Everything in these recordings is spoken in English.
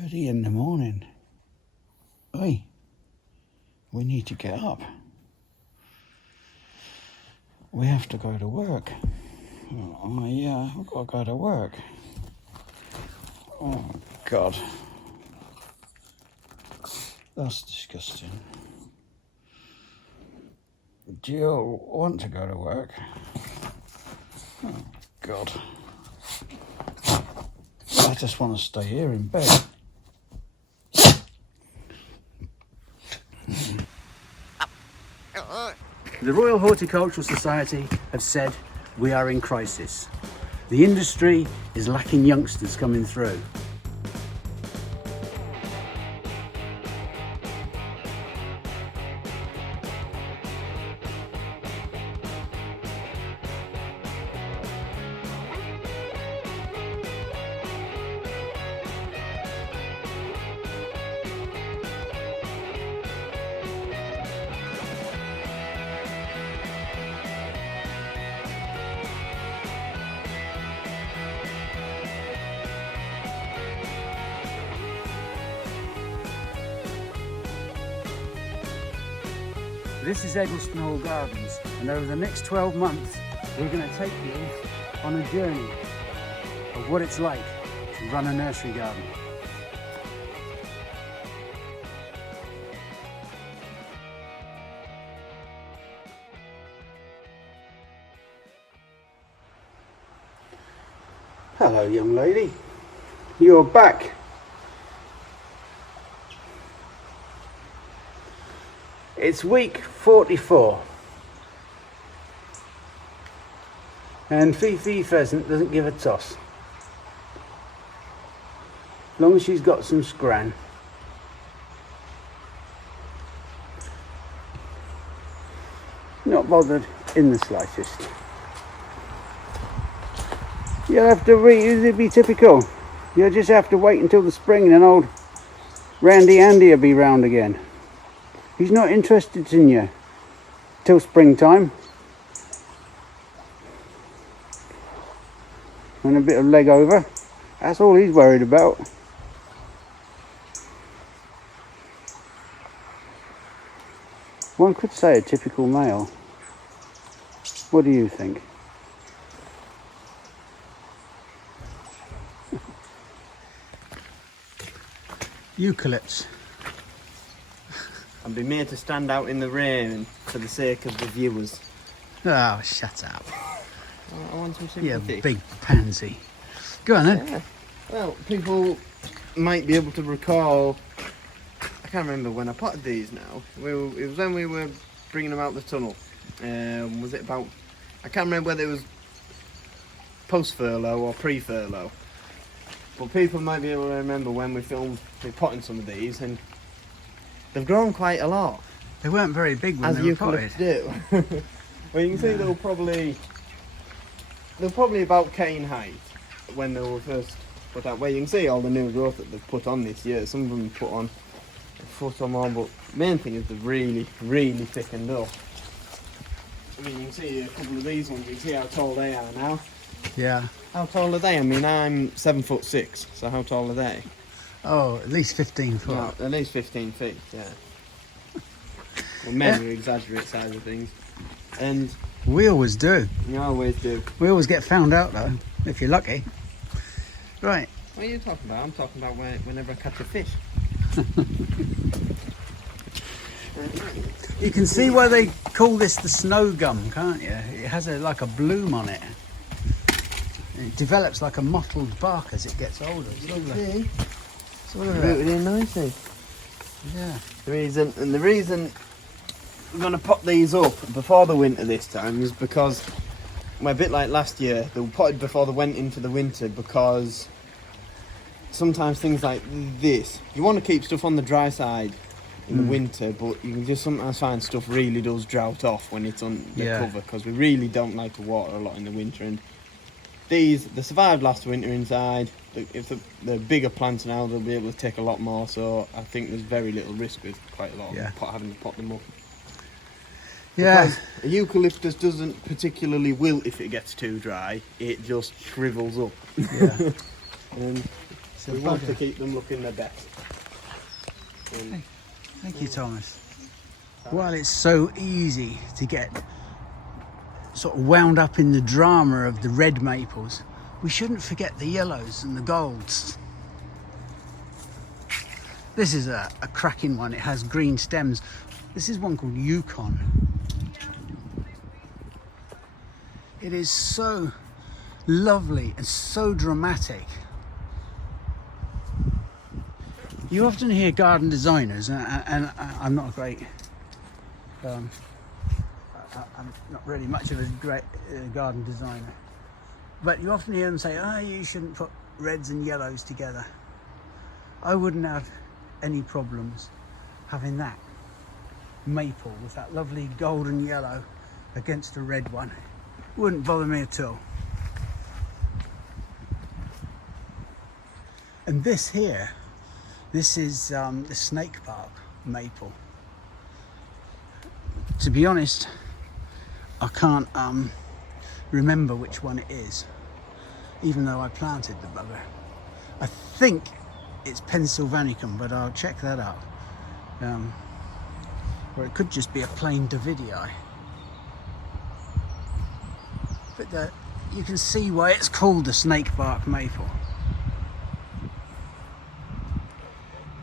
early in the morning. Oi, we need to get up. We have to go to work. Oh yeah, I've got to go to work. Oh God. That's disgusting. Do you want to go to work? Oh God. I just want to stay here in bed. The Royal Horticultural Society have said we are in crisis. The industry is lacking youngsters coming through. This is Eggleston Hall Gardens, and over the next 12 months we're going to take you on a journey of what it's like to run a nursery garden. Hello, young lady. You're back. It's week 44. And Fifi Pheasant doesn't give a toss. As long as she's got some scran. Not bothered in the slightest. You'll have to it'll be typical. You'll just have to wait until the spring and then old Randy Andy will be round again. He's not interested in you till springtime. And a bit of leg over. That's all he's worried about. One could say a typical male. What do you think? Eucalypts. I'd be made to stand out in the rain for the sake of the viewers. Oh, shut up. I want some You sympathy. big pansy. Go on then. Yeah. Well, people might be able to recall, I can't remember when I potted these now. It was when we were bringing them out the tunnel. Was it about, I can't remember whether it was post-furlough or pre-furlough. But people might be able to remember when we potting some of these, and they've grown quite a lot. They weren't very big when As they were potted. eucalypts do. Well, you can see they're probably about cane height when they were first put out. Well, you can see all the new growth that they've put on this year. Some of them put on a foot or more, but the main thing is they've really, really thickened up. I mean, you can see a couple of these ones. You can see how tall they are now. Yeah. How tall are they? I mean, I'm 7'6", so how tall are they? Oh, at least 15 foot. No, at least 15 feet, yeah. Well, men exaggerate size of things. And We always do. you always do. We always get found out though, if you're lucky. Right. What are you talking about? I'm talking about whenever I catch a fish. You can see why they call this the snow gum, can't you? It has like a bloom on it. It develops like a mottled bark as it gets older. It's lovely. It's really nicely. Yeah. The reason we're going to pop these up before the winter this time is because, well, a bit like last year, they were potted before they went into the winter, because sometimes things like this, you want to keep stuff on the dry side in the winter, but you can just sometimes find stuff really does drought off when it's on the cover, because we really don't like to water a lot in the winter. And they survived last winter inside. If they're bigger plants now, they'll be able to take a lot more, so I think there's very little risk with quite a lot of them having to pot them up. Yeah. Because a eucalyptus doesn't particularly wilt if it gets too dry, it just shrivels up. Yeah. And It's a We want to bugger. keep them looking their best. And Thank you, Thomas. While it's so easy to get sort of wound up in the drama of the red maples, we shouldn't forget the yellows and the golds. This is a cracking one. It has green stems. This is one called Yukon. It is so lovely and so dramatic. You often hear garden designers, and I'm not a great, I'm not really much of a great garden designer, but you often hear them say, oh, you shouldn't put reds and yellows together. I wouldn't have any problems having that maple with that lovely golden yellow against the red one. Wouldn't bother me at all. And this here, this is the snake bark maple. To be honest, I can't remember which one it is, even though I planted the bugger. I think it's Pennsylvanicum, but I'll check that out. Or it could just be a plain Davidii. But you can see why it's called the snake bark maple.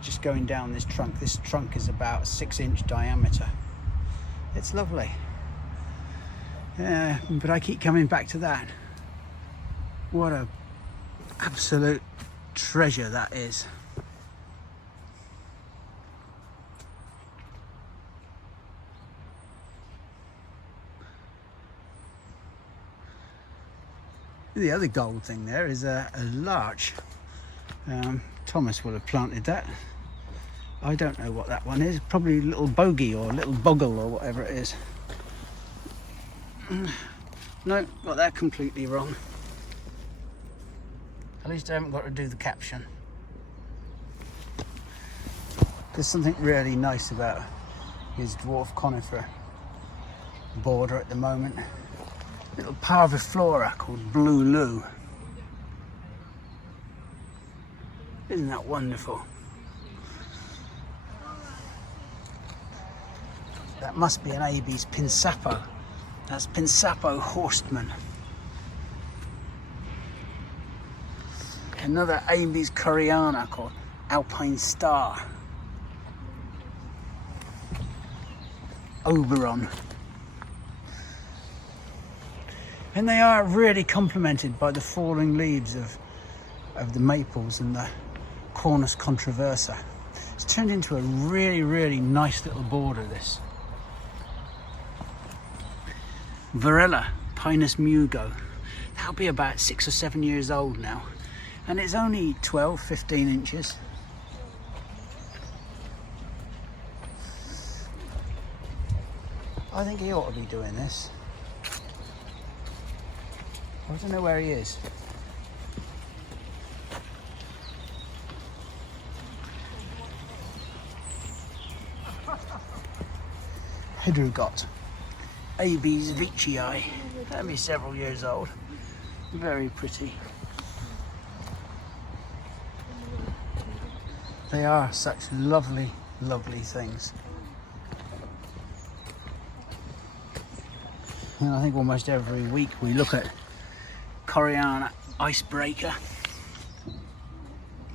Just going down this trunk is about 6-inch diameter. It's lovely. But I keep coming back to that. What a absolute treasure that is. The other gold thing there is a larch. Thomas will have planted that. I don't know what that one is. Probably a little bogey or a little boggle or whatever it is. No, got that completely wrong. At least I haven't got to do the caption. There's something really nice about his dwarf conifer border at the moment. Little parviflora called Blue Lou. Isn't that wonderful? That must be an Abies Pinsapo. That's Pinsapo Horstman. Another Abies Coreana called Alpine Star. Oberon. And they are really complemented by the falling leaves of the maples and the Cornus controversa. It's turned into a really, really nice little border, this. Varela, Pinus mugo. That'll be about 6 or 7 years old now. And it's only 12, 15 inches. I think he ought to be doing this. I don't know where he is. Hydrogot. Abies Veitchii. That'll be several years old. Very pretty. They are such lovely, lovely things. And I think almost every week we look at Coreana icebreaker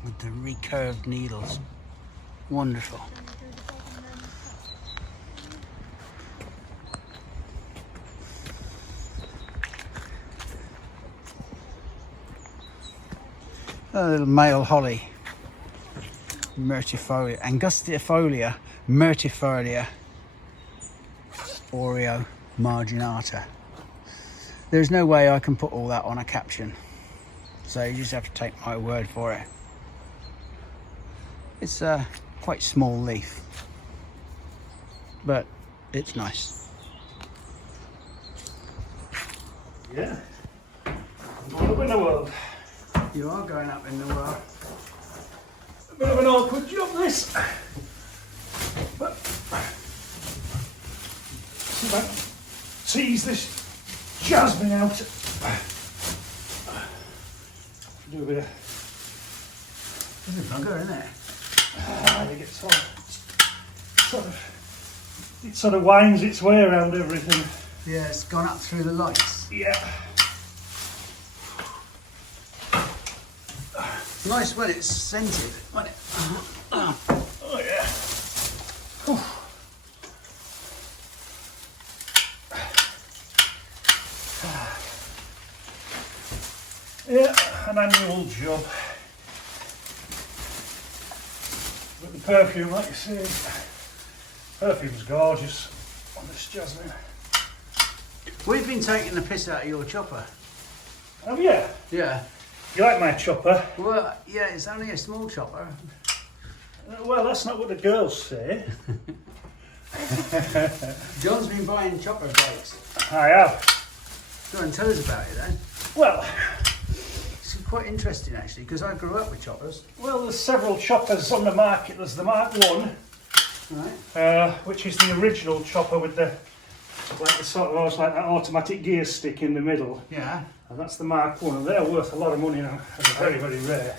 with the recurved needles. Wonderful. A little male holly, Myrtifolia, Angustifolia, Myrtifolia, Oreo marginata. There's no way I can put all that on a caption, so you just have to take my word for it. It's a quite small leaf, but it's nice. Yeah, I'm going up in the world. You are going up in the world. A bit of an awkward job, this. But see if I can tease this jasmine out. Do a bit of It's a bugger, isn't it? I think it's it sort of winds its way around everything. Yeah, it's gone up through the lights. Yeah. Nice when it's scented, wasn't it? Oh yeah. Whew. Yeah, an annual job. But the perfume, like you say, perfume's gorgeous on this jasmine. We've been taking the piss out of your chopper. Oh yeah, Yeah. you like my chopper? Well, yeah, it's only a small chopper. Well, that's not what the girls say. John's been buying chopper bikes. I have. Go and tell us about it then. Well, It's quite interesting actually, because I grew up with choppers. there's several choppers on the market. There's the Mark 1, Right. which is the original chopper with the sort of almost like that automatic gear stick in the middle. Yeah. And that's the Mark 1, and they're worth a lot of money now. They're very, very rare.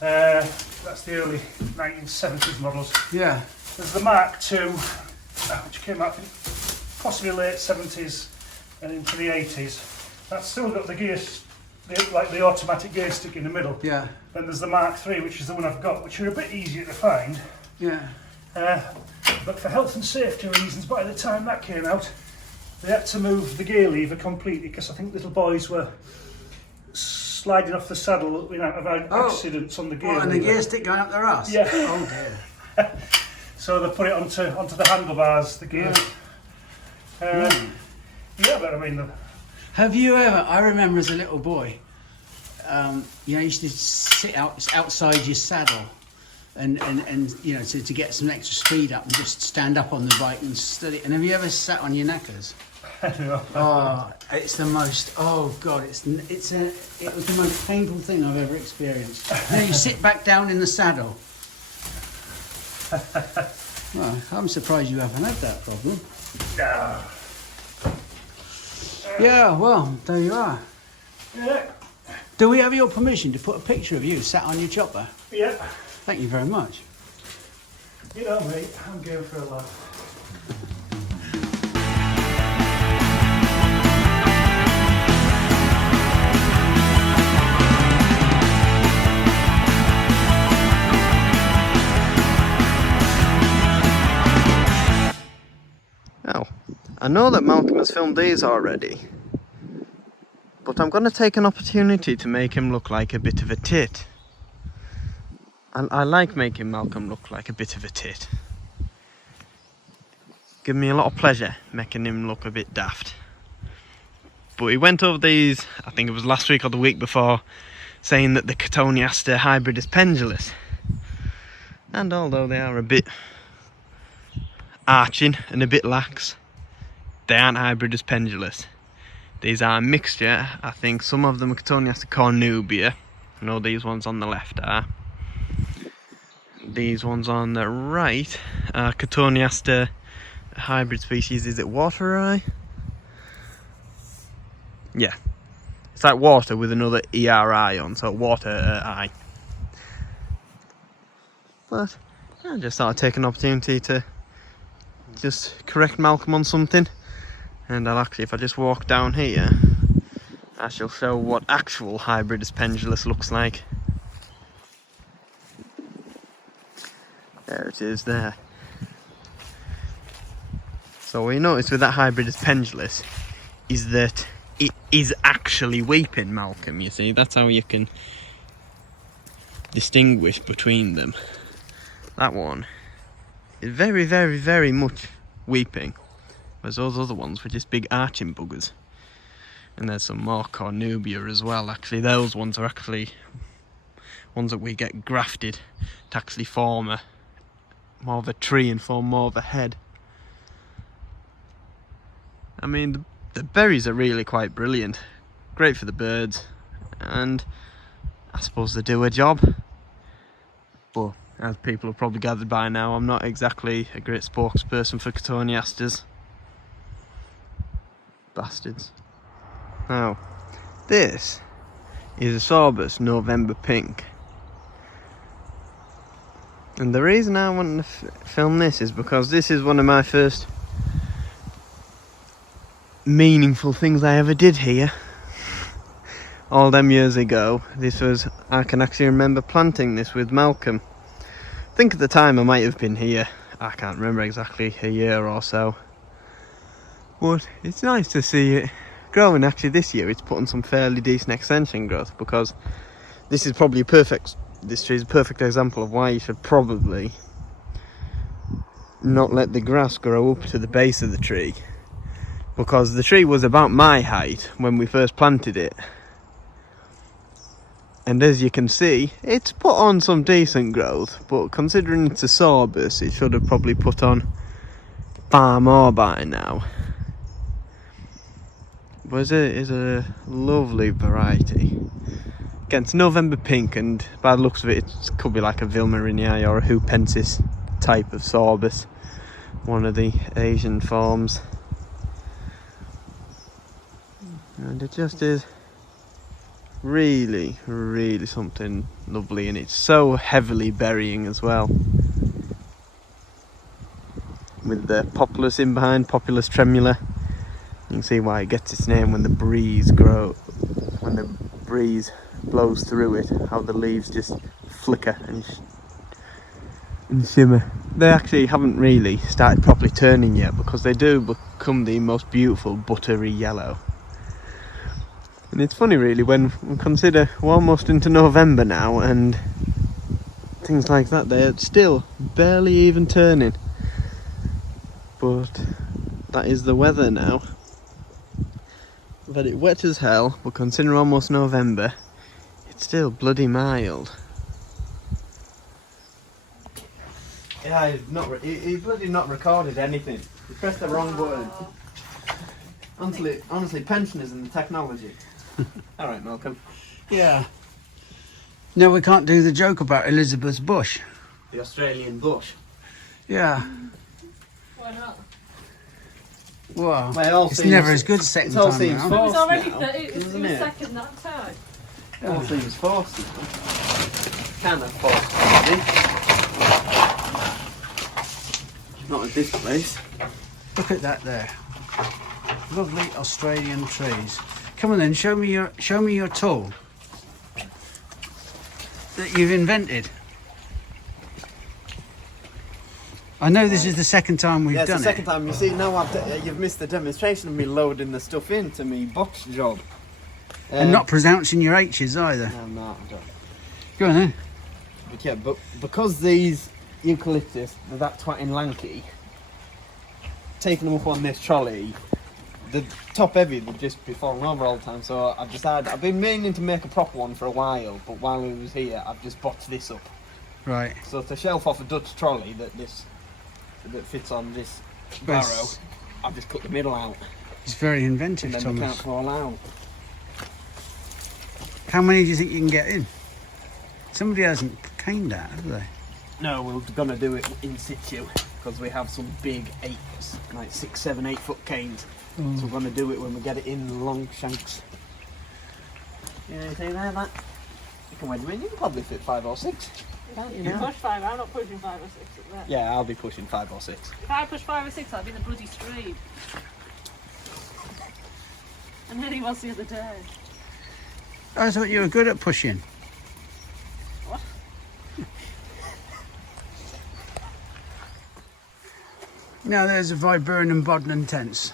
That's the early 1970s models. Yeah. There's the Mark 2, which came out in possibly late 70s and into the 80s. That's still got the gears, like the automatic gear stick in the middle. Yeah. Then there's the Mark 3, which is the one I've got, which are a bit easier to find. Yeah. But for health and safety reasons, by the time that came out, they had to move the gear lever completely because I think little boys were sliding off the saddle, have had accidents on the gear What, and lever. the gear stick going up their ass? Yeah. Oh dear. So they put it onto the handlebars, the gear. Yeah, but I mean, Have you ever, I remember as a little boy, you used to sit outside your saddle and to get some extra speed up and just stand up on the bike and study. And have you ever sat on your knackers? Oh, it's the most, oh God, it was the most painful thing I've ever experienced. You sit back down in the saddle. Well, I'm surprised you haven't had that problem. Yeah, well, there you are. Yeah. Do we have your permission to put a picture of you sat on your chopper? Yeah. Thank you very much. You know me, I'm going for a laugh. Now, I know that Malcolm has filmed these already, but I'm going to take an opportunity to make him look like a bit of a tit. I like making Malcolm look like a bit of a tit. Give me a lot of pleasure making him look a bit daft. But he went over these, I think it was last week or the week before, saying that the Cotoneaster hybrid is pendulous. And although they are a bit arching and a bit lax, they aren't hybrid as pendulous. These are a mixture. I think some of them are Cotoneaster cornubia. I know these ones on the left are. These ones on the right are Cotoneaster hybrid species. Is it water eye? Yeah, it's like water with another ERI on, so water eye. But I just thought I'd take an opportunity to just correct Malcolm on something, and I'll actually, if I just walk down here, I shall show what actual hybrid pendulous looks like. There it is there. So what you notice with that hybrid pendulous is that it is actually weeping, Malcolm, you see. That's how you can distinguish between them. That one is very, very, very much weeping, whereas those other ones were just big arching buggers. And there's some more cornubia as well. Actually, those ones are actually ones that we get grafted to actually form more of a tree and form more of a head. I mean, the berries are really quite brilliant. Great for the birds, and I suppose they do a job. But as people have probably gathered by now, I'm not exactly a great spokesperson for Cotoneasters. Bastards. Now, this is a Sorbus November Pink. And the reason I want to film this is because this is one of my first meaningful things I ever did here. All them years ago, I can actually remember planting this with Malcolm. I think at the time I might have been here, I can't remember exactly, a year or so. But it's nice to see it growing. Actually this year it's put on some fairly decent extension growth, because this is probably this tree is a perfect example of why you should probably not let the grass grow up to the base of the tree, because the tree was about my height when we first planted it. And as you can see, it's put on some decent growth, but considering it's a sorbus, it should have probably put on far more by now. But it's a lovely variety. Again, it's November pink, and by the looks of it, it could be like a Vilmarinii or a Hupensis type of sorbus, one of the Asian forms. And it just is really, really something lovely, and it's so heavily berrying as well. With the populus in behind, Populus tremula. You can see why it gets its name when the breeze blows through it, how the leaves just flicker and shimmer. They actually haven't really started properly turning yet, because they do become the most beautiful buttery yellow. And it's funny really when we consider we're almost into November now and things like that, they're still barely even turning. But that is the weather now. We've had it wet as hell, but considering almost November, it's still bloody mild. Yeah, he's bloody not recorded anything. He pressed the wrong button. Honestly, pensioners and the technology. Alright, Malcolm. Yeah. No, we can't do the joke about Elizabeth's bush. The Australian bush. Yeah. Why not? Well, it's never as good second time round. It was already now, it was second that time. It all seems forced now. Kind of forced, maybe. Not at this place. Look at that there. Lovely Australian trees. Come on then, show me your tool that you've invented. I know this is the second time we've done it. Yeah, it's the second time. You see, now you've missed the demonstration of me loading the stuff into me box job. And not pronouncing your H's either. No, I'm not. Go on then. But yeah, because these eucalyptus, they're that twatting lanky, taking them up on this trolley, the top heavy would just be falling over all the time. So I've decided, I've been meaning to make a proper one for a while, but while we was here, I've just botched this up. Right. So to shelf off a Dutch trolley that fits on this barrow, I've just cut the middle out. It's very inventive, and then Thomas. they can't fall out. How many do you think you can get in? Somebody hasn't caned that, have they? No, we're gonna do it in situ because we have some big 6, 7, 8 foot canes. Mm. So we're gonna do it when we get it in long shanks. Yeah, you see there, that? You can wedge them in. You can probably fit 5 or 6. Can't you You now? push 5, I'm not pushing 5 or 6 at that. Yeah, I'll be pushing 5 or 6. If I push 5 or 6, I'll be in the bloody stream. And here he was the other day. I thought you were good at pushing. What? Now there's a viburnum bodnan tense.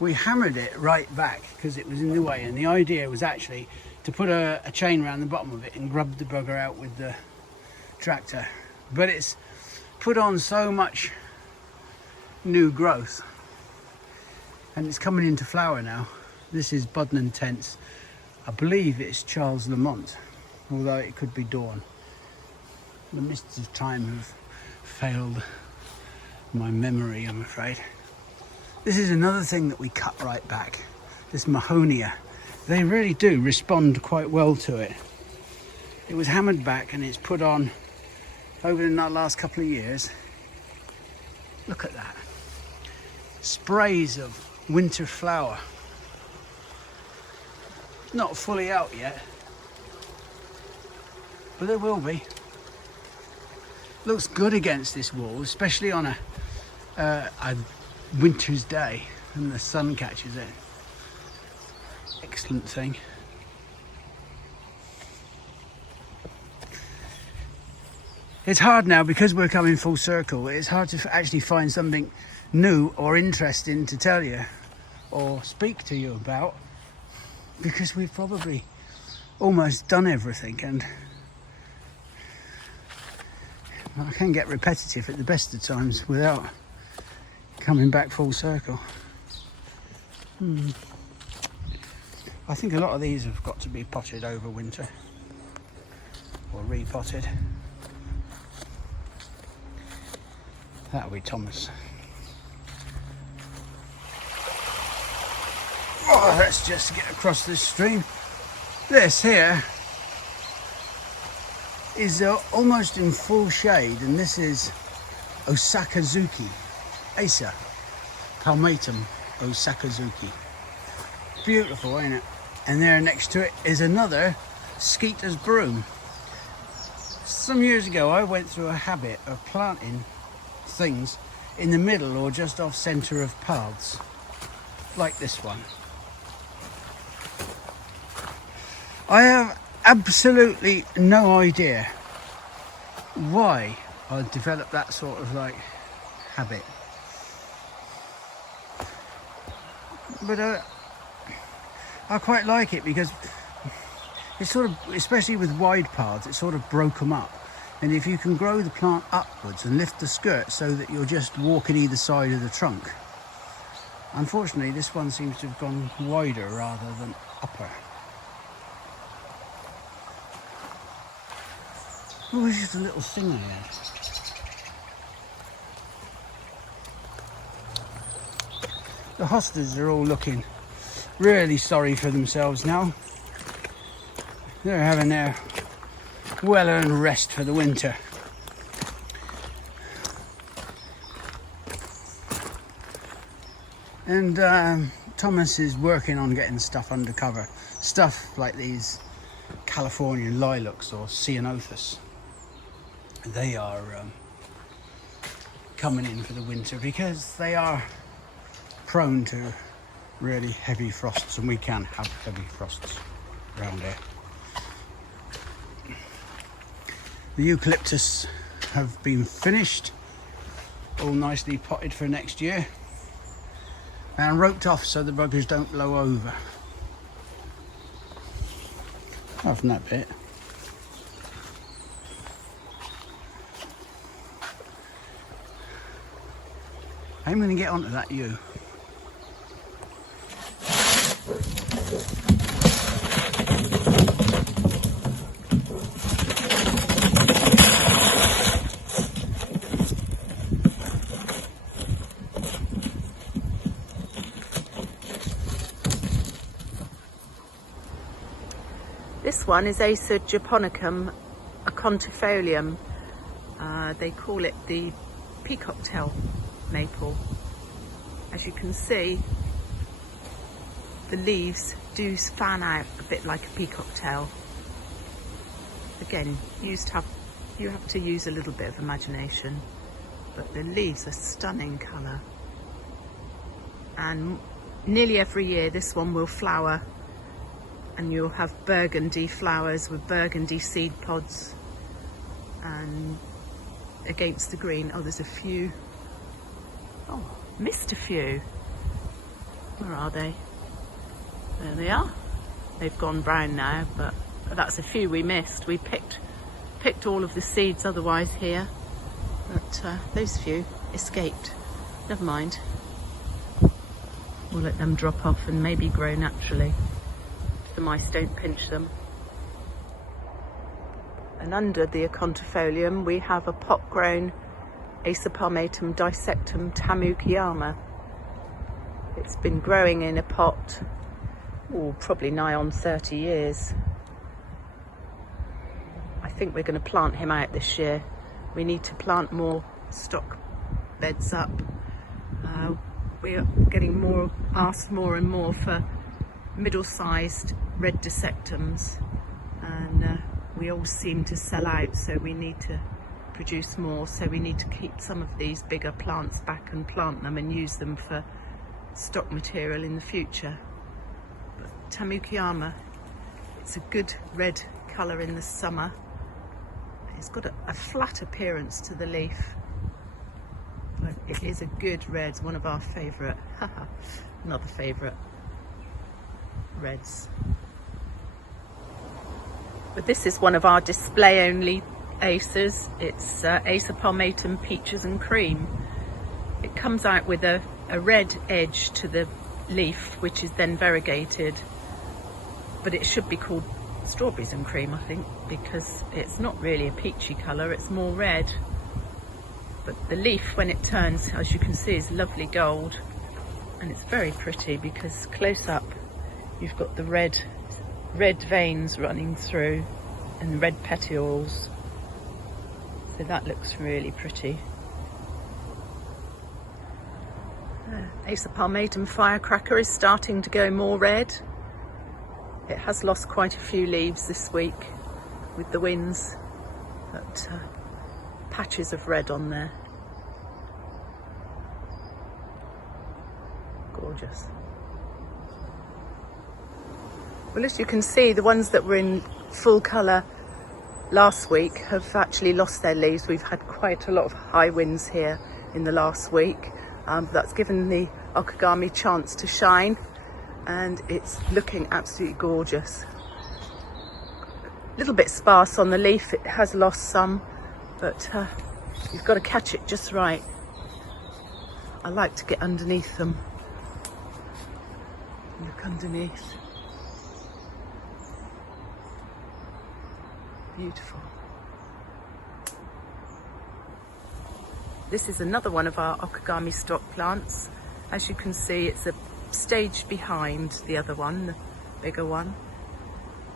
We hammered it right back because it was in the way, and the idea was actually to put a chain around the bottom of it and grub the bugger out with the tractor. But it's put on so much new growth and it's coming into flower now. This is bodnan tense. I believe it's Charles Lamont, although it could be Dawn. The mists of time have failed my memory, I'm afraid. This is another thing that we cut right back, this Mahonia. They really do respond quite well to it. It was hammered back and it's put on over the last couple of years. Look at that. Sprays of winter flower. Not fully out yet, but there will be. Looks good against this wall, especially on a winter's day and the sun catches it. Excellent thing. It's hard now because we're coming full circle. It's hard to actually find something new or interesting to tell you or speak to you about, because we've probably almost done everything, and I can get repetitive at the best of times without coming back full circle. I think a lot of these have got to be potted over winter or repotted. That'll be Thomas. Oh, let's just get across this stream. This here is almost in full shade, and this is Osakazuki, Asa palmatum Osakazuki. Beautiful, ain't it? And there next to it is another Skeeter's broom. Some years ago I went through a habit of planting things in the middle or just off centre of paths, like this one. I have absolutely no idea why I developed that sort of like habit, but I quite like it because it's sort of, especially with wide paths, it sort of broke them up. And if you can grow the plant upwards and lift the skirt so that you're just walking either side of the trunk. Unfortunately, this one seems to have gone wider rather than upper. Oh, it's just a little thing I had. The hostas are all looking really sorry for themselves now. They're having their well-earned rest for the winter. And Thomas is working on getting stuff under cover. Stuff like these Californian lilacs or ceanothus. They are coming in for the winter because they are prone to really heavy frosts, and we can have heavy frosts around here. The eucalyptus have been finished, all nicely potted for next year, and roped off so the buggers don't blow over. Apart from that bit. I'm going to get onto that yew. This one is Acer japonicum, a contifolium. They call it the peacock-tail maple. As you can see, the leaves do fan out a bit like a peacock tail. Again, you have to use a little bit of imagination, but the leaves are stunning colour. And nearly every year this one will flower, and you'll have burgundy flowers with burgundy seed pods, and against the green, oh, there's a few. Oh, missed a few. Where are they? There they are. They've gone brown now, but that's a few we missed. We picked all of the seeds otherwise here, but those few escaped. Never mind. We'll let them drop off and maybe grow naturally. The mice don't pinch them. And under the acontifolium we have a pot-grown Acer palmatum dissectum tamukiyama. It's been growing in a pot, probably nigh on 30 years. I think we're going to plant him out this year. We need to plant more stock beds up. We are getting asked more and more for middle-sized red dissectums, and we all seem to sell out, so we need to produce more, so we need to keep some of these bigger plants back and plant them and use them for stock material in the future. But Tamukiyama, it's a good red colour in the summer. It's got a flat appearance to the leaf, but it is a good red, one of our favourite, another favourite reds. But this is one of our display only acers. It's Acer palmatum peaches and cream. It comes out with a red edge to the leaf, which is then variegated, but it should be called strawberries and cream, I think, because it's not really a peachy colour, it's more red. But the leaf, when it turns, as you can see, is lovely gold, and it's very pretty because close up you've got the red veins running through and red petioles, so that looks really pretty. Acer palmatum firecracker is starting to go more red. It has lost quite a few leaves this week with the winds, but patches of red on there. Gorgeous. Well, as you can see, the ones that were in full colour last week have actually lost their leaves. We've had quite a lot of high winds here in the last week. That's given the okigami a chance to shine, and it's looking absolutely gorgeous. A little bit sparse on the leaf, it has lost some, but you've got to catch it just right. I like to get underneath them. Look underneath. Beautiful. This is another one of our okigami stock plants. As you can see, it's a stage behind the other one, the bigger one.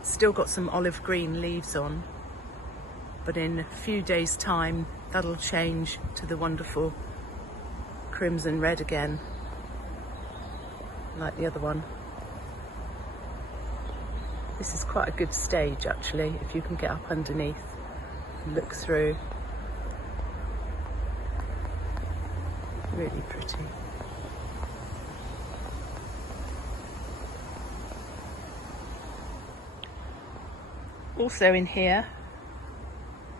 Still got some olive green leaves on, but in a few days' time that'll change to the wonderful crimson red again, like the other one. This is quite a good stage actually, if you can get up underneath and look through. Really pretty. Also in here,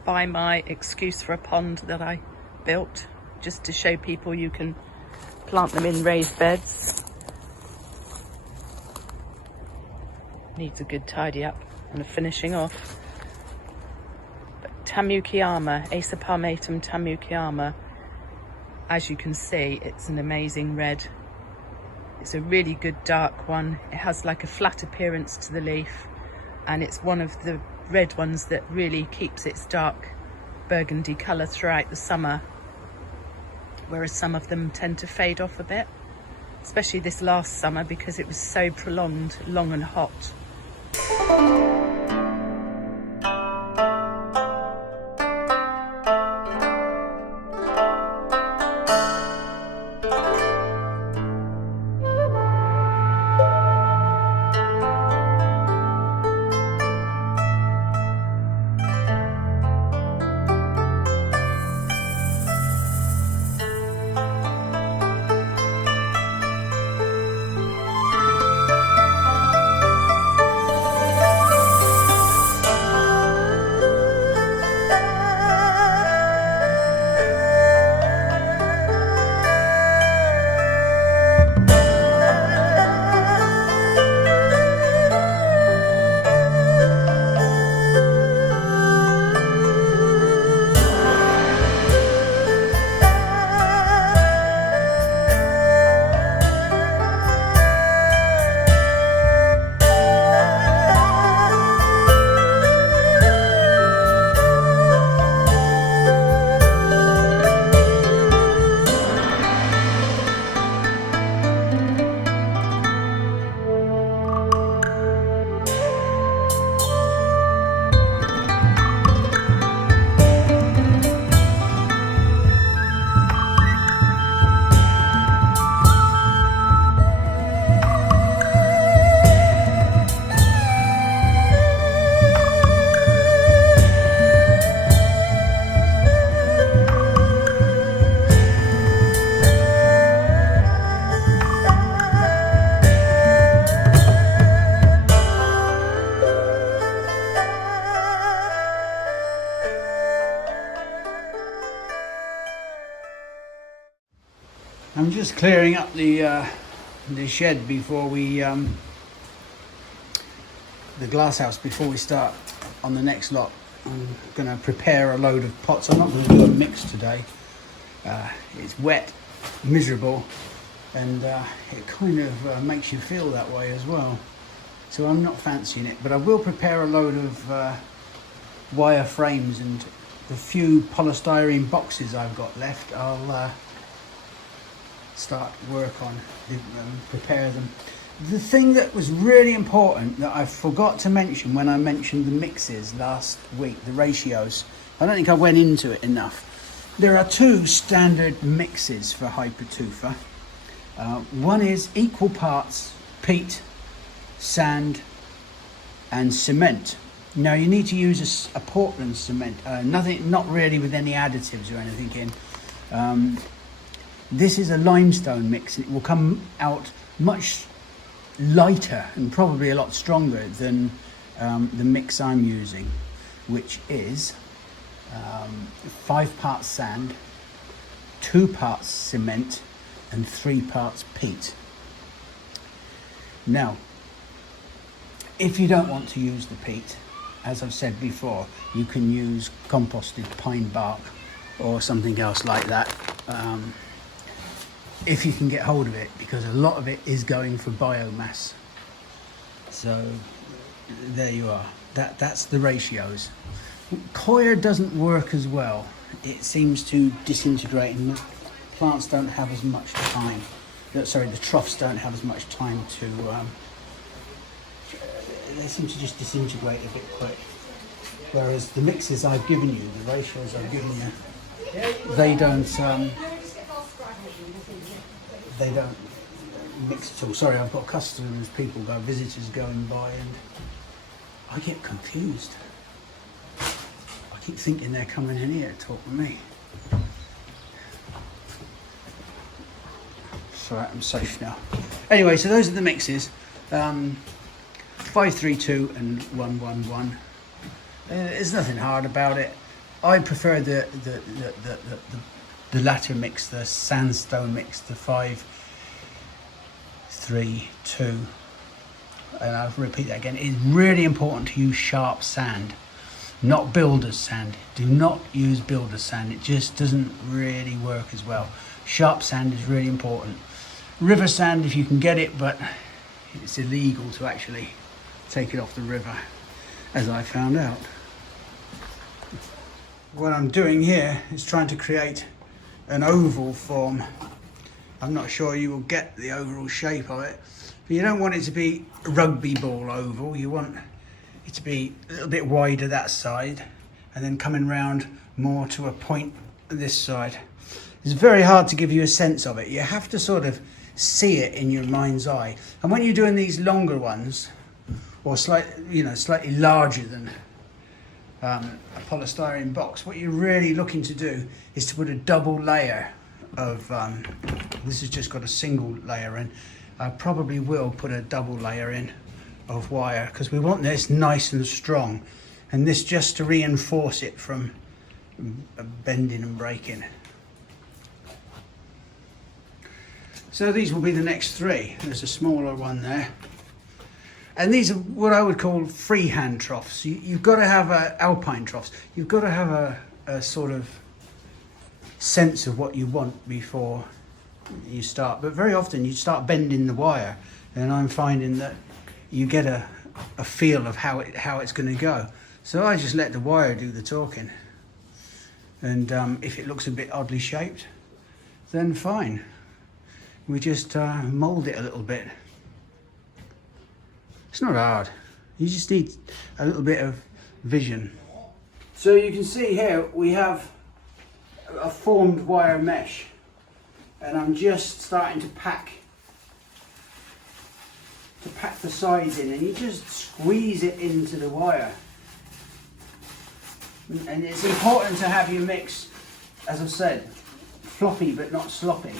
by my excuse for a pond that I built, just to show people you can plant them in raised beds. Needs a good tidy up and a finishing off. But Tamukiyama, Acer palmatum Tamukiyama, as you can see, it's an amazing red. It's a really good dark one. It has like a flat appearance to the leaf, and it's one of the red ones that really keeps its dark burgundy colour throughout the summer, whereas some of them tend to fade off a bit, especially this last summer because it was so prolonged, long and hot. I'm just clearing up the shed before we the glass house before we start on the next lot. I'm going to prepare a load of pots. I'm not going to do a mix today. It's wet, miserable, and it kind of makes you feel that way as well. So I'm not fancying it, but I will prepare a load of wire frames, and the few polystyrene boxes I've got left I'll start work on, prepare them. The thing that was really important that I forgot to mention when I mentioned the mixes last week, the ratios, I don't think I went into it enough. There are two standard mixes for Hypertufa. One is equal parts peat, sand and cement. Now you need to use a Portland cement, not really with any additives or anything in. This is a limestone mix, and it will come out much lighter and probably a lot stronger than the mix I'm using, which is 5 parts sand, 2 parts cement and 3 parts peat. Now, if you don't want to use the peat, as I've said before, you can use composted pine bark or something else like that, if you can get hold of it, because a lot of it is going for biomass. So there you are. That's the ratios. Coir doesn't work as well. It seems to disintegrate, and the plants don't have as much time. Sorry, the troughs don't have as much time to. They seem to just disintegrate a bit quick. Whereas the mixes I've given you, the ratios I've given you, they don't mix at all. Sorry, I've got customers, visitors going by, and I get confused. I keep thinking they're coming in here to talk with me. Sorry, I'm safe now. Anyway, so those are the mixes. 532 and 111. There's nothing hard about it. I prefer the latter mix, the sandstone mix, the 532. And I'll repeat that again. It's really important to use sharp sand, not builder's sand. Do not use builder's sand. It just doesn't really work as well. Sharp sand is really important. River sand, if you can get it, but it's illegal to actually take it off the river, as I found out. What I'm doing here is trying to create an oval form. I'm not sure you will get the overall shape of it, but you don't want it to be a rugby ball oval. You want it to be a little bit wider that side, and then coming round more to a point this side. It's very hard to give you a sense of it. You have to sort of see it in your mind's eye. And when you're doing these longer ones, or slightly larger than a polystyrene box, what you're really looking to do is to put a double layer of, this has just got a single layer in. I probably will put a double layer in of wire, because we want this nice and strong, and this just to reinforce it from bending and breaking. So these will be the next 3. There's a smaller one there. And these are what I would call freehand troughs. You've got to have alpine troughs. You've got to have a sort of sense of what you want before you start. But very often you start bending the wire, and I'm finding that you get a feel of how it's going to go. So I just let the wire do the talking. And if it looks a bit oddly shaped, then fine. We just mould it a little bit. It's not hard. You just need a little bit of vision. So you can see here we have a formed wire mesh, and I'm just starting to pack the sides in, and you just squeeze it into the wire. And it's important to have your mix, as I've said, floppy but not sloppy.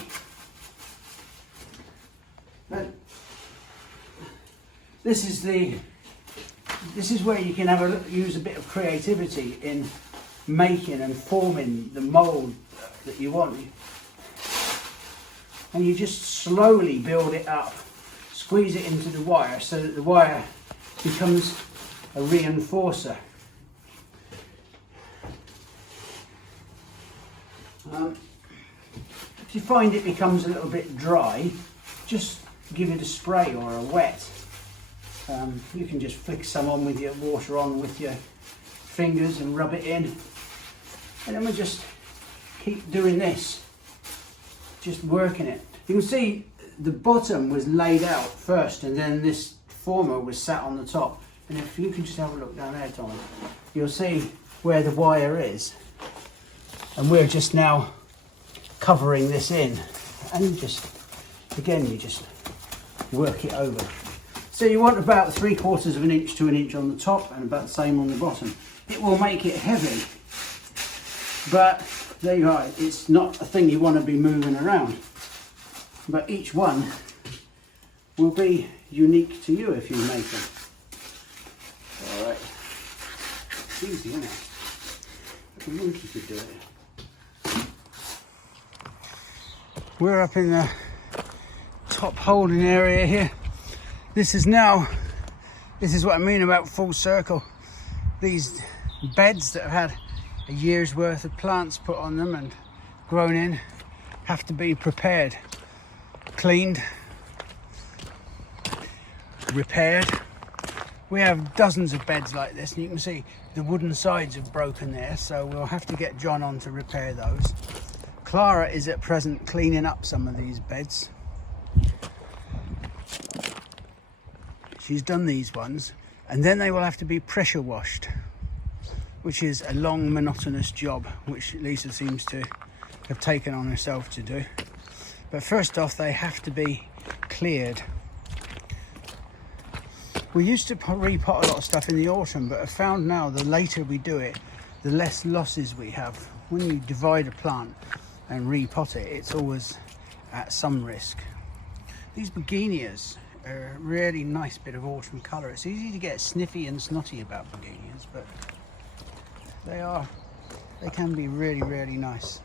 But this is where you can use a bit of creativity in making and forming the mould that you want. and you just slowly build it up. Squeeze it into the wire so that the wire becomes a reinforcer. If you find it becomes a little bit dry, just give it a spray or a wet. You can just flick some on with your water on with your fingers and rub it in, and then we just keep doing this, just working it. You can see the bottom was laid out first and then this former was sat on the top, and if you can just have a look down there, Tom, you'll see where the wire is, and we're just now covering this in, and you just work it over. So you want about 3/4 of an inch to an inch on the top and about the same on the bottom. It will make it heavy, but there you are, it's not a thing you want to be moving around, but each one will be unique to you if you make them. All right, it's easy, isn't it? A monkey could do it. We're up in the top holding area here. This is what I mean about full circle. These beds that have had a year's worth of plants put on them and grown in have to be prepared, cleaned, repaired. We have dozens of beds like this, and you can see the wooden sides have broken there, so we'll have to get John on to repair those. Clara is at present cleaning up some of these beds. She's done these ones, and then they will have to be pressure washed, which is a long, monotonous job, which Lisa seems to have taken on herself to do. But first off, they have to be cleared. We used to repot a lot of stuff in the autumn, but I've found now the later we do it, the less losses we have. When you divide a plant and repot it, it's always at some risk. These begonias are a really nice bit of autumn colour. It's easy to get sniffy and snotty about begonias, but they can be really, really nice.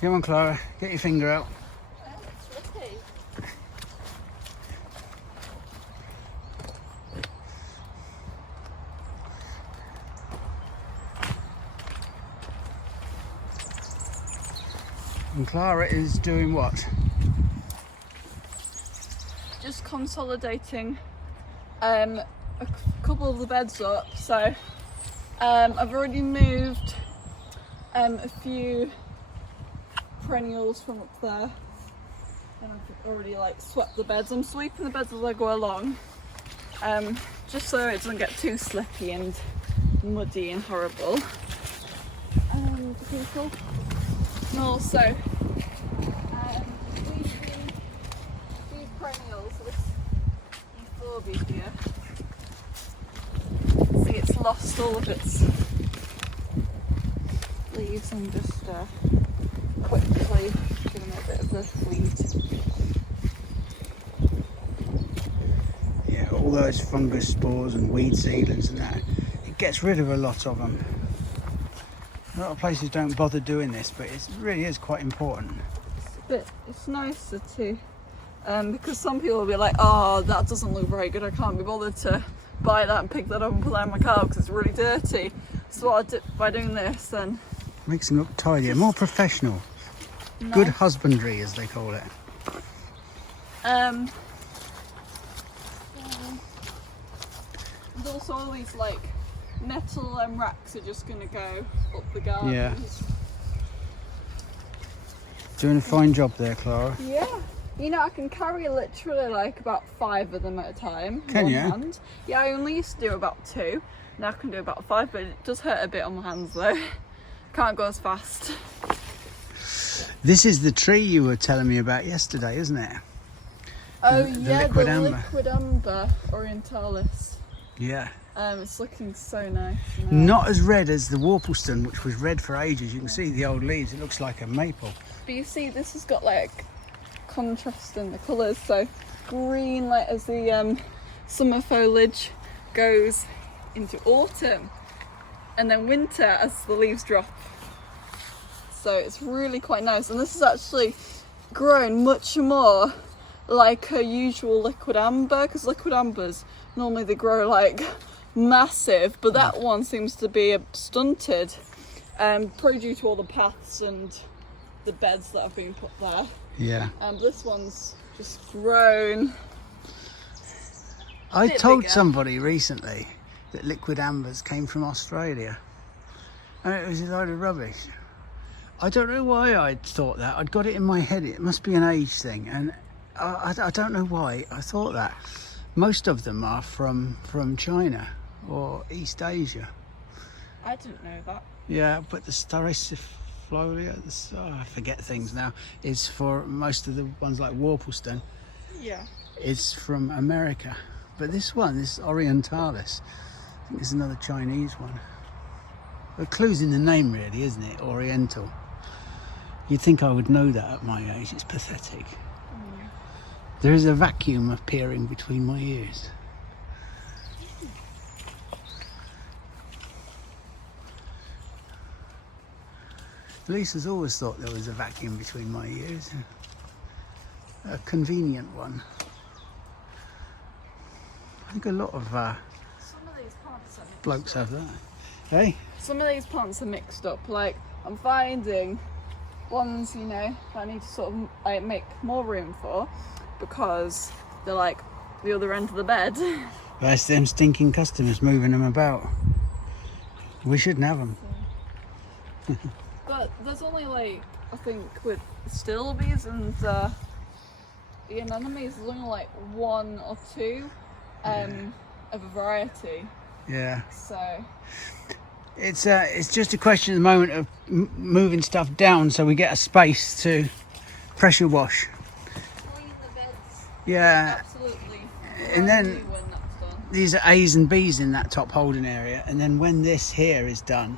Come on, Clara, get your finger out. And Clara is doing what? Just consolidating a couple of the beds up. So I've already moved a few perennials from up there, and I've already swept the beds. I'm sweeping the beds as I go along, just so it doesn't get too slippy and muddy and horrible. People. And also these perennials, this euphorbia here, see it's lost all of its leaves, and just quickly give them a bit of the weed. Yeah, all those fungus spores and weed seedlings and that, it gets rid of a lot of them. A lot of places don't bother doing this, but it really is quite important. It's nicer too, because some people will be like, oh, that doesn't look very good, I can't be bothered to buy that and pick that up and put that in my car because it's really dirty. So what I did by doing this, then makes them look tidier, more professional. Nice. Good husbandry, as they call it. And also all these nettle racks are just going to go up the garden. Yeah. Doing a fine job there, Clara. Yeah. You know, I can carry literally about 5 of them at a time. Can you? Hand. Yeah, I only used to do about 2. Now I can do about 5, but it does hurt a bit on my hands though. Can't go as fast. This is the tree you were telling me about yesterday, isn't it? Oh the yeah, liquid the amber. liquid amber orientalis. Yeah. It's looking so nice now. Not as red as the Warpleston, which was red for ages. You can see the old leaves, it looks like a maple. But you see, this has got contrast in the colours, so green as the summer foliage goes into autumn and then winter as the leaves drop. So it's really quite nice, and this is actually grown much more like her usual liquid amber, because liquid ambers normally they grow like massive, but that one seems to be stunted, probably due to all the paths and the beds that have been put there. Yeah. And this one's just grown. I Bit told bigger. somebody recently that liquid ambers came from Australia, and it was a load of rubbish. I don't know why I'd thought that. I'd got it in my head. It must be an age thing, and I don't know why I thought that. Most of them are from China or East Asia. I didn't know that. Yeah, but the Staricifloria, I forget things now, is for most of the ones like Warpleston. Yeah. It's from America. But this one, this Orientalis, I think is another Chinese one. The clue's in the name really, isn't it? Oriental. You'd think I would know that at my age. It's pathetic. There is a vacuum appearing between my ears. Lisa's always thought there was a vacuum between my ears. A convenient one. I think a lot of Some of these plants are mixed blokes up. have that. Hey? Some of these plants are mixed up. Like, I'm finding ones, you know, that I need to sort of like make more room for, because they're like the other end of the bed. That's them stinking customers moving them about. We shouldn't have them. But there's only like, I think with stilbees and the anemones, there's only like one or two of a variety. Yeah. So It's just a question at the moment of moving stuff down so we get a space to pressure wash. clean the beds. Yeah. Absolutely. And then Brand new when that's done. these are A's and B's in that top holding area, and then when this here is done,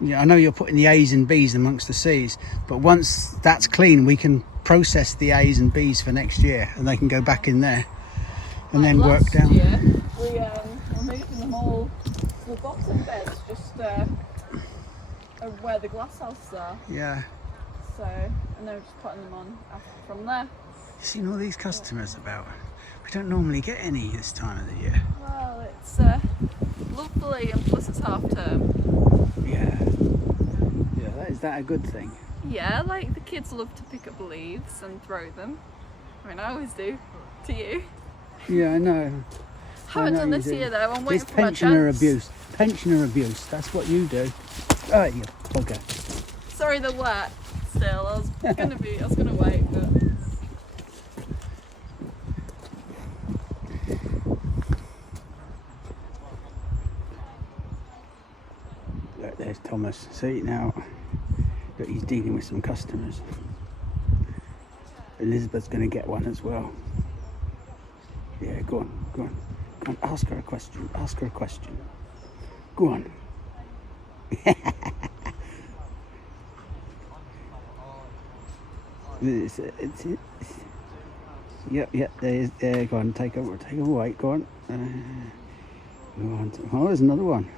you know, I know you're putting the A's and B's amongst the C's, but once that's clean we can process the A's and B's for next year and they can go back in there and then work Last down. year, we were moving them all to the bottom beds, just where the glass houses are. Yeah. So, and then we're just putting them on from there. You seen all these customers about? We don't normally get any this time of the year. Well, it's lovely, and plus it's half term. Yeah. Yeah, is that a good thing? Yeah, like the kids love to pick up leaves and throw them. I mean, I always do. To you. Yeah, I know. Haven't know done you this do. year though. I'm waiting It's for my pensioner chance. abuse. Pensioner abuse. That's what you do. Oh, you bugger. Sorry, they're wet. Still, I was gonna wait, but. Look, there's Thomas. See now, look, he's dealing with some customers. Elizabeth's going to get one as well. Yeah, go on, go on, go on. Ask her a question. Ask her a question. Go on. Yep. There. Go on. Take a wait. Go on. Go on. Oh, there's another one.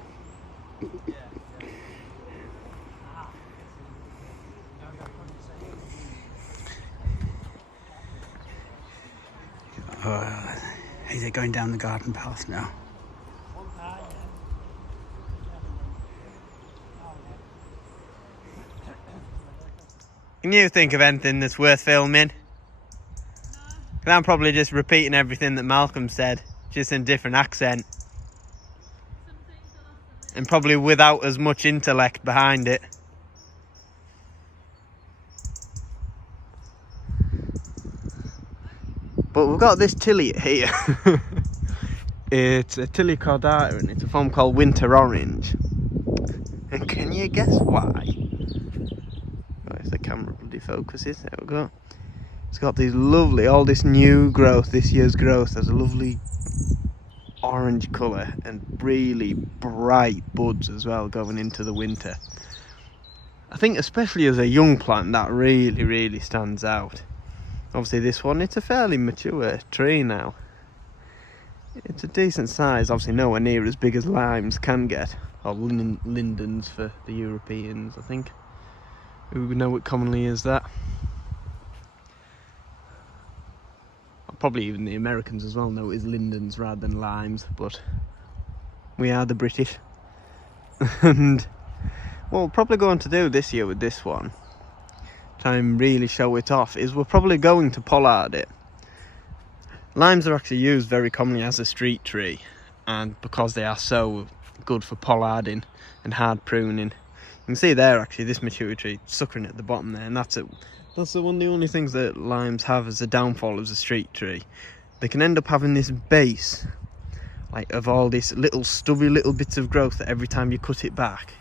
They're going down the garden path now. Can you think of anything that's worth filming? No. I'm probably just repeating everything that Malcolm said, just in a different accent. And probably without as much intellect behind it. But we've got this tilly here. It's a tilly cordata and it's a form called winter orange. And can you guess why? Oh, if the camera bloody focuses, there we go. It's got these lovely, all this new growth, this year's growth, has a lovely orange colour and really bright buds as well going into the winter. I think especially as a young plant that really stands out. Obviously this one, it's a fairly mature tree now. It's a decent size, obviously nowhere near as big as limes can get, or lindens for the Europeans, I think. We would know it commonly as that. Probably even the Americans as well know it as lindens rather than limes, but we are the British. And what we're probably going to do this year with this one, try and really show it off, is we're probably going to pollard it. Limes are actually used very commonly as a street tree, and because they are so good for pollarding and hard pruning. You can see there actually this mature tree suckering at the bottom there, and that's it. That's one of the only things that limes have as a downfall as a street tree. They can end up having this base, like of all these little stubby little bits of growth that every time you cut it back,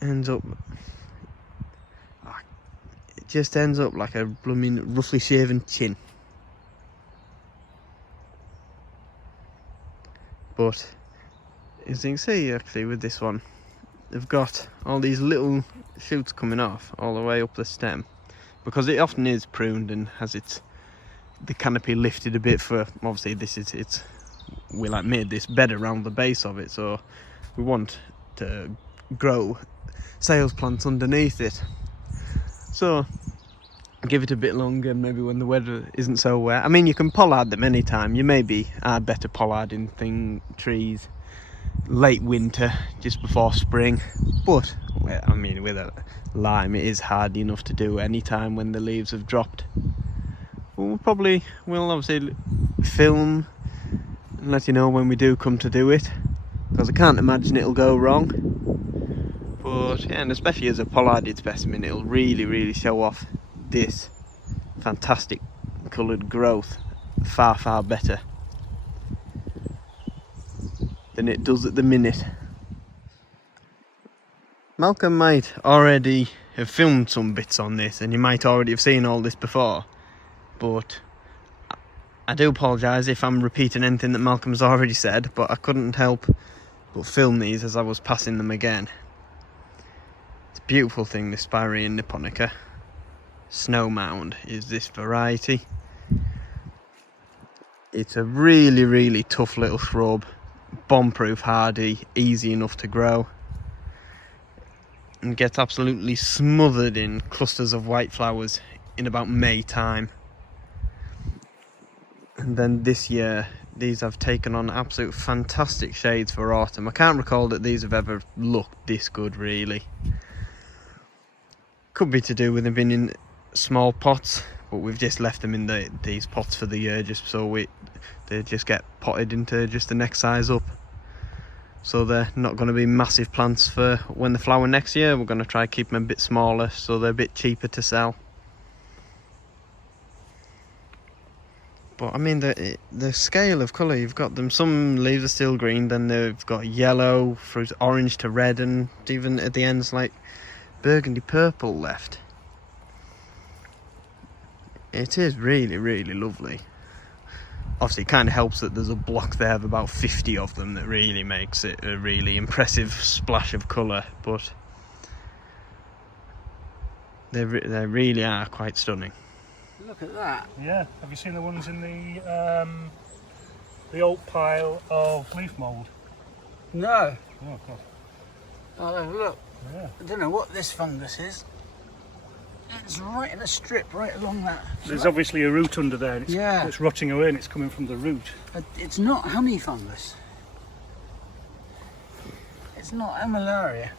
ends up, it just ends up like a blooming roughly shaven chin. But as you can see actually with this one, they've got all these little shoots coming off all the way up the stem, because it often is pruned and has the canopy lifted a bit for, obviously this is we like made this bed around the base of it, so we want to grow sales plants underneath it. So give it a bit longer, maybe when the weather isn't so wet. I mean, you can pollard them anytime. You maybe are better pollarding trees late winter, just before spring, but I mean with a lime it is hard enough to do any time when the leaves have dropped. We'll obviously film and let you know when we do come to do it, because I can't imagine it'll go wrong. But yeah, and especially as a pollarded specimen, it'll really show off this fantastic coloured growth far better than it does at the minute. Malcolm might already have filmed some bits on this, and you might already have seen all this before, but I do apologise if I'm repeating anything that Malcolm's already said, but I couldn't help but film these as I was passing them again. It's a beautiful thing, this Spirea nipponica. Snow mound is this variety. It's a really tough little shrub, bomb-proof, hardy, easy enough to grow, and gets absolutely smothered in clusters of white flowers in about May time. And then this year these have taken on absolute fantastic shades for autumn. I can't recall that these have ever looked this good, really. Could be to do with them being in small pots, but we've just left them in these pots for the year, just so they just get potted into just the next size up. So they're not going to be massive plants for when they flower next year. We're going to try to keep them a bit smaller so they're a bit cheaper to sell. But I mean, the scale of colour, you've got them, some leaves are still green, then they've got yellow, through orange to red, and even at the ends like burgundy purple left. It is really lovely. Obviously it kind of helps that there's a block there of about 50 of them that really makes it a really impressive splash of colour, but they really are quite stunning. Look at that. Yeah, have you seen the ones in the oak pile of leaf mould? No. Oh God. I'll have a look. Yeah. I don't know what this fungus is. It's right in a strip, right along that. There's obviously a root under there. And it's rotting away, and it's coming from the root. It's not honey fungus. It's not amalaria.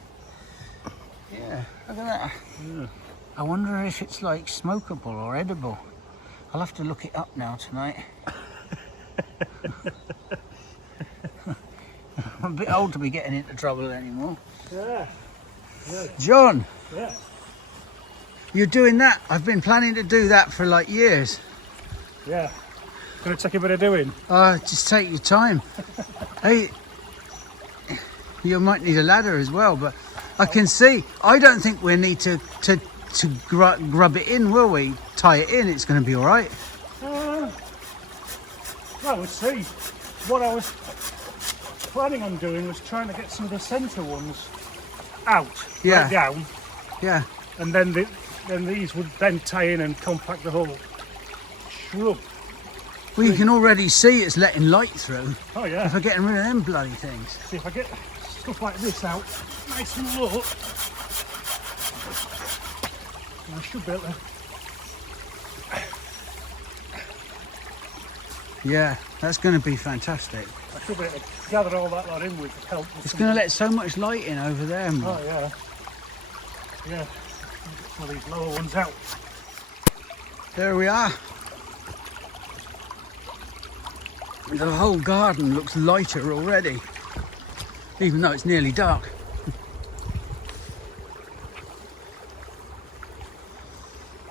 Yeah, look at that. Yeah. I wonder if it's like smokable or edible. I'll have to look it up now tonight. I'm a bit old to be getting into trouble anymore. Yeah. John, Yeah. you're doing that? I've been planning to do that for like years. Yeah. Gonna take a bit of doing. Just take your time. Hey, you might need a ladder as well, but I can see. I don't think we need to grub it in, will we? Tie it in. It's going to be all right. Well, we'll see. What I was planning on doing was trying to get some of the centre ones out, Yeah. right down, Yeah. and then these would then tie in and compact the whole shrub. Well, you can already see it's letting light through. Oh yeah. If we're getting rid of them bloody things. See, if I get stuff like this out nice and low, I should be able to. Yeah, that's going to be fantastic. I should be able to gather all that lot in with help. It's going to let so much light in over there. Oh yeah. Yeah. Get some of these lower ones out. There we are. The whole garden looks lighter already, even though it's nearly dark.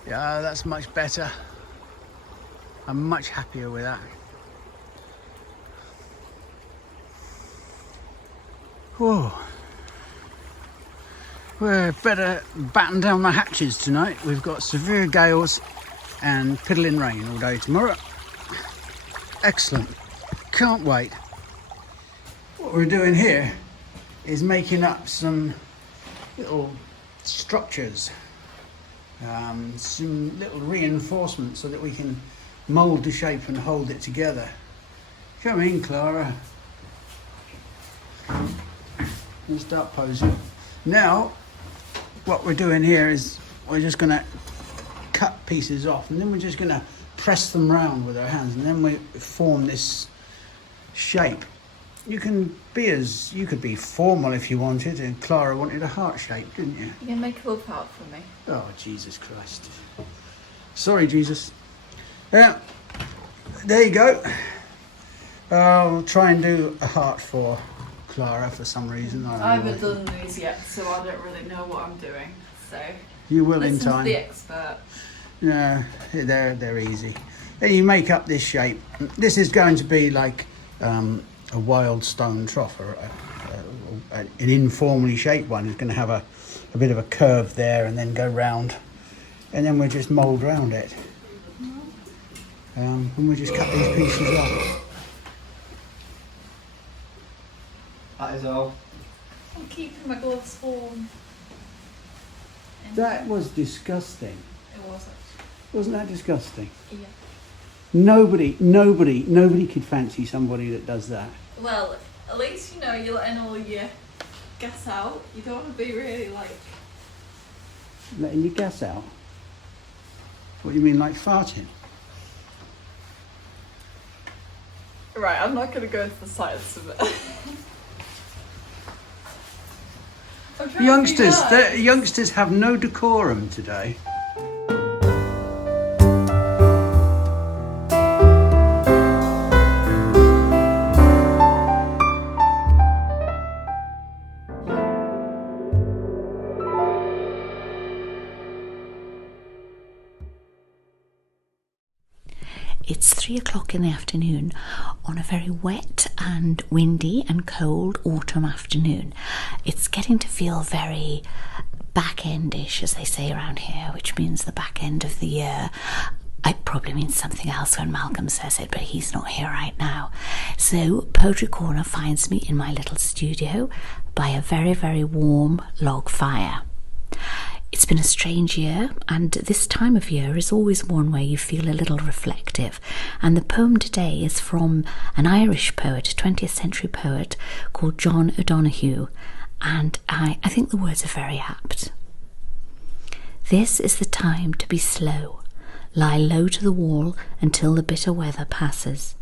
Yeah, that's much better. I'm much happier with that. Whoa. We're better batten down the hatches tonight. We've got severe gales and piddling rain all day tomorrow. Excellent. Can't wait. What we're doing here is making up some little structures, some little reinforcements so that we can mould the shape and hold it together. Come in, Clara. And start posing. Now, what we're doing here is we're just going to cut pieces off, and then we're just going to press them round with our hands, and then we form this shape. You could be formal if you wanted, and Clara wanted a heart shape, didn't you? You can make a love heart for me. Oh, Jesus Christ. Sorry, Jesus. Yeah, there you go. I'll try and do a heart for Clara for some reason. I haven't done these yet, so I don't really know what I'm doing. So you will in listen time. to the expert. No, they're easy. Then you make up this shape. This is going to be like a wild stone trough, or an informally shaped one. It's going to have a bit of a curve there and then go round, and then we'll just mould round it. And we'll just cut these pieces off. That is all. I'm keeping my gloves warm. That was disgusting. It was actually. Wasn't that disgusting? Yeah. Nobody could fancy somebody that does that. Well, at least you know you're letting all your gas out. You don't want to be really like. Letting your gas out? What do you mean, like farting? Right, I'm not going to go into the science of it. I'm trying to be nice. Youngsters have no decorum today. It's 3 o'clock in the afternoon on a very wet and windy and cold autumn afternoon. It's getting to feel very back-endish, as they say around here, which means the back end of the year. It probably means something else when Malcolm says it, but he's not here right now. So Poetry Corner finds me in my little studio by a very, very warm log fire. It's been a strange year, and this time of year is always one where you feel a little reflective. And the poem today is from an Irish poet, a 20th century poet called John O'Donoghue, and I think the words are very apt. This is the time to be slow. Lie low to the wall until the bitter weather passes.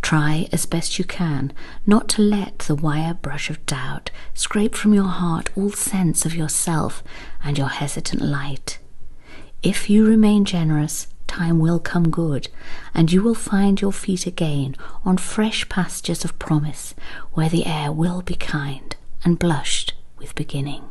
Try as best you can not to let the wire brush of doubt scrape from your heart all sense of yourself and your hesitant light. If you remain generous, time will come good, and you will find your feet again on fresh pastures of promise, where the air will be kind and blushed with beginning.